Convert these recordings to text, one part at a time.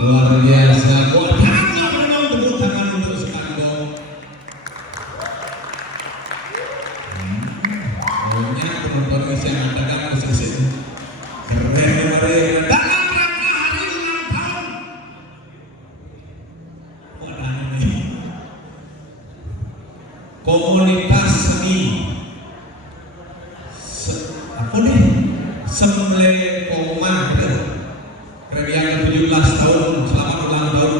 Luar biasa. Buat tangan dong, tepuk tangan untuk Sukando. Banyak penonton yang ada kan musik. Keren. Dalam rangka hari ulang tahun. Wadah ini. Komunitas seni. Apa nih? Semble Koma gitu. Keren 17 tahun, selamat ulang tahun.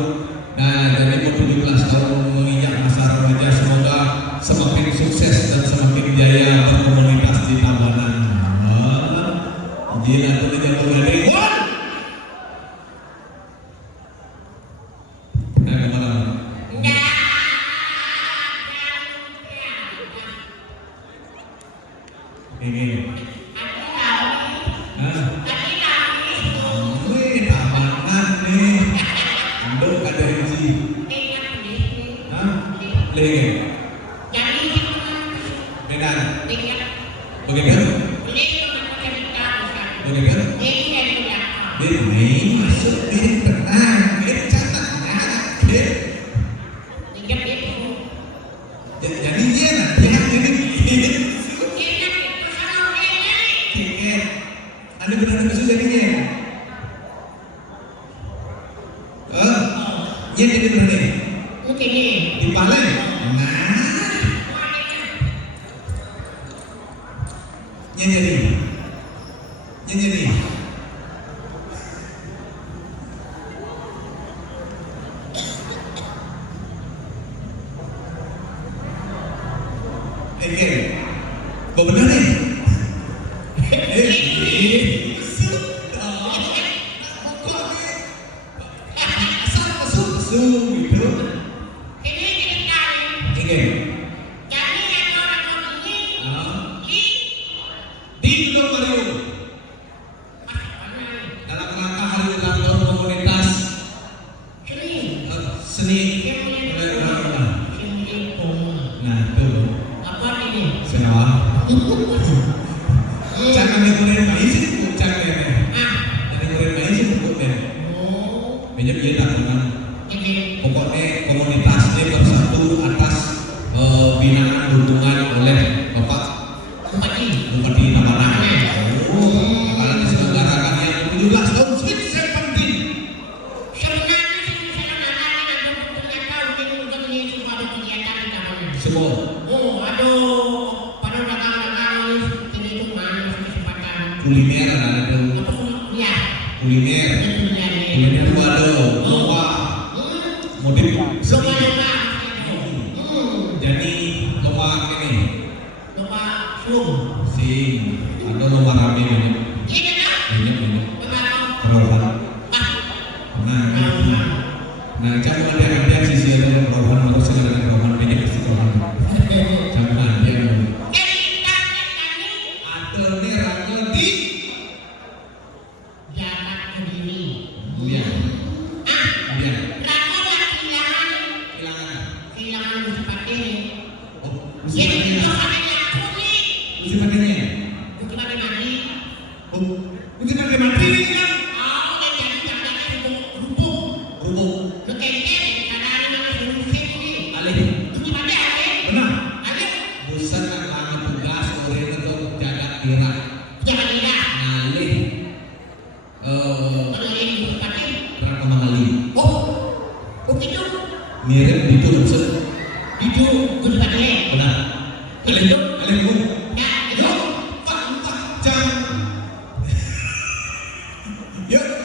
Nah, jadi mau 17 tahun menginjak masa remaja, semoga semakin sukses dan semakin jaya berkomunitas di Tabanan. Gila tuh dia bergading. Nah, gimana? Ini. Benar nih. Pokoknya komunitas ini bersatu atas binaan dukungan oleh Bapak Bupati Tabanan. Akan diselenggarakan yang 17 tahun Sweet Seventeen. Semua. Kuliner ada kuliner itu ada modif jadi lomba ini sing ada lomba rame banyak nah jangan ada sisi ada perubahan atau segala perubahan banyak sisi perubahan jangan dia ada di mirip itu maksud itu benar kalian yuk jangan yuk